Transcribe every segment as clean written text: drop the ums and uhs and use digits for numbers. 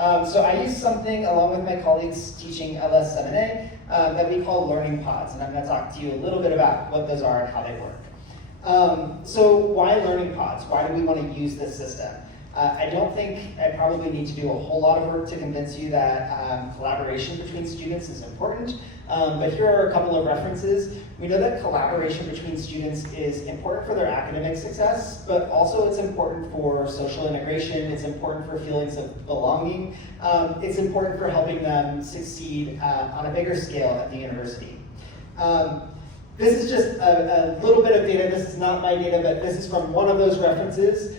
So I use something along with my colleagues teaching LS7A that we call learning pods, and I'm going to talk to you a little bit about what those are and how they work. So why learning pods? Why do we want to use this system? I don't think I probably need to do a whole lot of work to convince you that collaboration between students is important, but here are a couple of references. We know that collaboration between students is important for their academic success, but also it's important for social integration, it's important for feelings of belonging, it's important for helping them succeed on a bigger scale at the university. This is just a little bit of data. This is not my data, but this is from one of those references.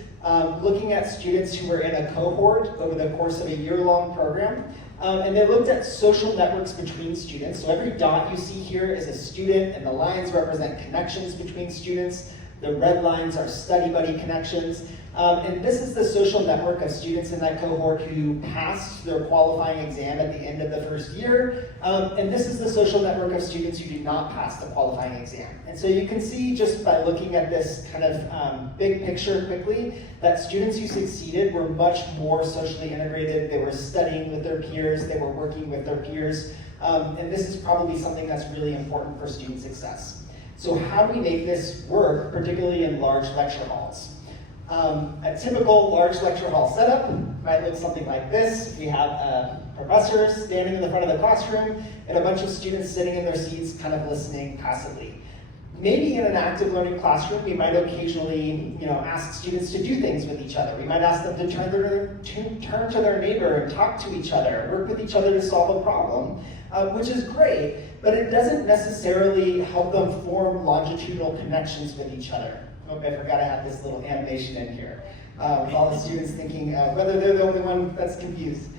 Looking at students who were in a cohort over the course of a year-long program. And they looked at social networks between students. So every dot you see here is a student, and the lines represent connections between students. The red lines are study buddy connections. And this is the social network of students in that cohort who passed their qualifying exam at the end of the first year. And this is the social network of students who did not pass the qualifying exam. And so you can see just by looking at this kind of big picture quickly, that students who succeeded were much more socially integrated. They were studying with their peers, they were working with their peers. And this is probably something that's really important for student success. So how do we make this work, particularly in large lecture halls? A typical large lecture hall setup might look something like this. We have a professor standing in the front of the classroom and a bunch of students sitting in their seats kind of listening passively. Maybe in an active learning classroom, we might occasionally ask students to do things with each other. We might ask them to turn to their neighbor and talk to each other, work with each other to solve a problem, which is great, but it doesn't necessarily help them form longitudinal connections with each other. Oh, I forgot I had this little animation in here, with all the students thinking whether they're the only one that's confused.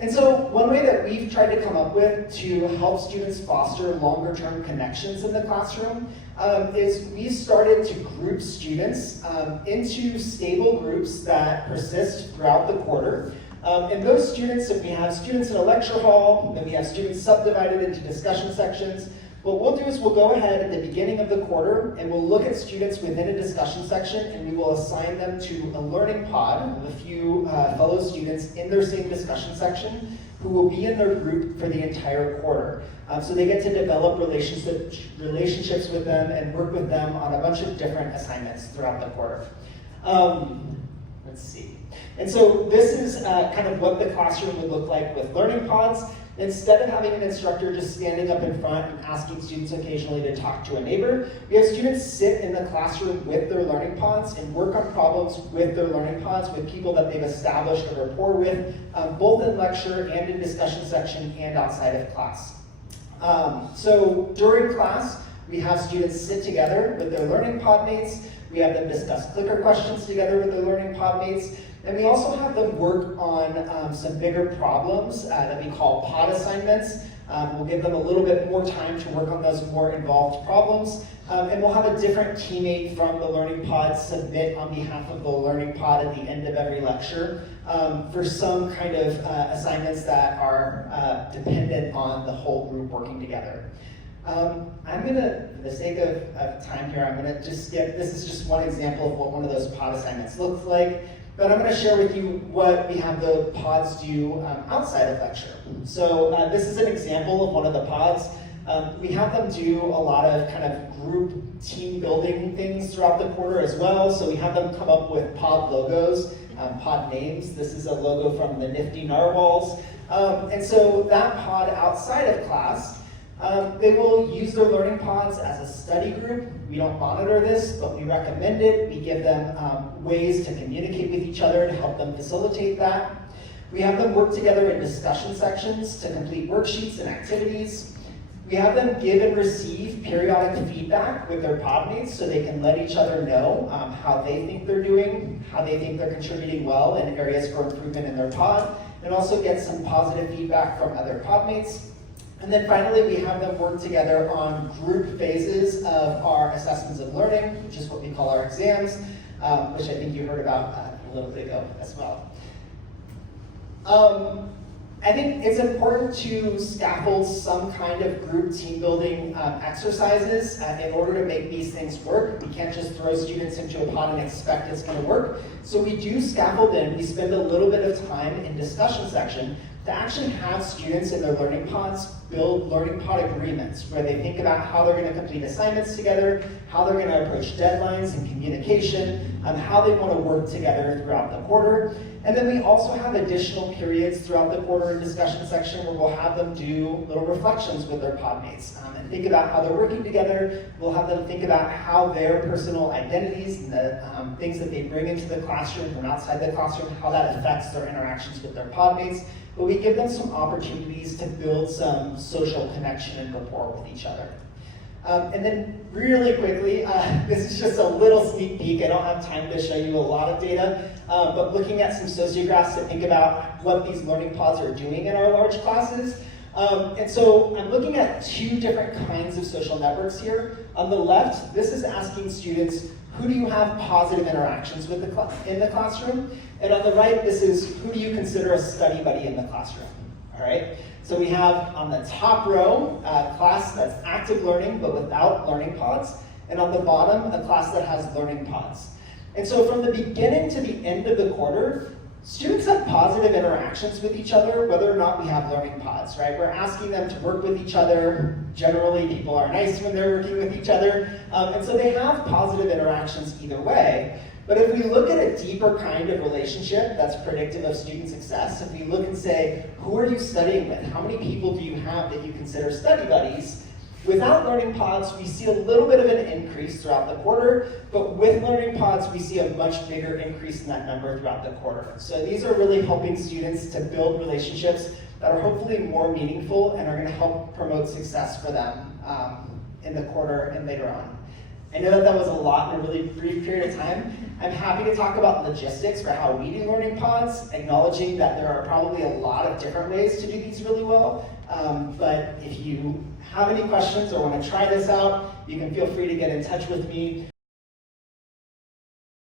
And so one way that we've tried to come up with to help students foster longer-term connections in the classroom is we started to group students into stable groups that persist throughout the quarter. And those students, if we have students in a lecture hall, then we have students subdivided into discussion sections. What we'll do is we'll go ahead at the beginning of the quarter and we'll look at students within a discussion section and we will assign them to a learning pod with a few fellow students in their same discussion section who will be in their group for the entire quarter. So they get to develop relationships with them and work with them on a bunch of different assignments throughout the quarter. Let's see. And so this is kind of what the classroom would look like with learning pods. Instead of having an instructor just standing up in front and asking students occasionally to talk to a neighbor, we have students sit in the classroom with their learning pods and work on problems with their learning pods with people that they've established a rapport with, both in lecture and in discussion section and outside of class. So during class, we have students sit together with their learning pod mates. We have them discuss clicker questions together with their learning pod mates. And we also have them work on some bigger problems that we call pod assignments. We'll give them a little bit more time to work on those more involved problems. And we'll have a different teammate from the learning pod submit on behalf of the learning pod at the end of every lecture for some kind of assignments that are dependent on the whole group working together. I'm gonna, for the sake of time here, I'm gonna just skip, this is just one example of what one of those pod assignments looks like. But I'm going to share with you what we have the pods do outside of lecture. So this is an example of one of the pods. We have them do a lot of kind of group team building things throughout the quarter as well. So we have them come up with pod logos, pod names. This is a logo from the Nifty Narwhals. And so that pod outside of class, they will use their learning pods as a study group. We don't monitor this, but we recommend it. We give them ways to communicate with each other to help them facilitate that. We have them work together in discussion sections to complete worksheets and activities. We have them give and receive periodic feedback with their pod mates so they can let each other know how they think they're doing, how they think they're contributing well, and areas for improvement in their pod, and also get some positive feedback from other pod mates. And then finally, we have them work together on group phases of our assessments of learning, which is what we call our exams, which I think you heard about a little bit ago as well. I think it's important to scaffold some kind of group team building exercises in order to make these things work. We can't just throw students into a pod and expect it's going to work. So we do scaffold in, we spend a little bit of time in discussion section to actually have students in their learning pods build learning pod agreements where they think about how they're going to complete assignments together, how they're going to approach deadlines and communication, how they want to work together throughout the quarter. And then we also have additional periods throughout the quarter in discussion section where we'll have them do little reflections with their pod mates and think about how they're working together. We'll have them think about how their personal identities and the things that they bring into the classroom from outside the classroom, how that affects their interactions with their pod mates. But we give them some opportunities to build some social connection and rapport with each other. And then really quickly, this is just a little sneak peek. I don't have time to show you a lot of data, but looking at some sociographs to think about what these learning pods are doing in our large classes. And so I'm looking at two different kinds of social networks here. On the left, this is asking students, who do you have positive interactions with in the classroom? And on the right, this is, who do you consider a study buddy in the classroom? All right? So we have on the top row, a class that's active learning but without learning pods, and on the bottom, a class that has learning pods. And so from the beginning to the end of the quarter, students have positive interactions with each other, whether or not we have learning pods, right? We're asking them to work with each other. Generally, people are nice when they're working with each other. And so they have positive interactions either way. But if we look at a deeper kind of relationship that's predictive of student success, if we look and say, who are you studying with? How many people do you have that you consider study buddies? Without learning pods, we see a little bit of an increase throughout the quarter, but with learning pods, we see a much bigger increase in that number throughout the quarter. So these are really helping students to build relationships that are hopefully more meaningful and are going to help promote success for them in the quarter and later on. I know that was a lot in a really brief period of time. I'm happy to talk about logistics for how we do learning pods, acknowledging that there are probably a lot of different ways to do these really well. But if you have any questions or want to try this out, you can feel free to get in touch with me.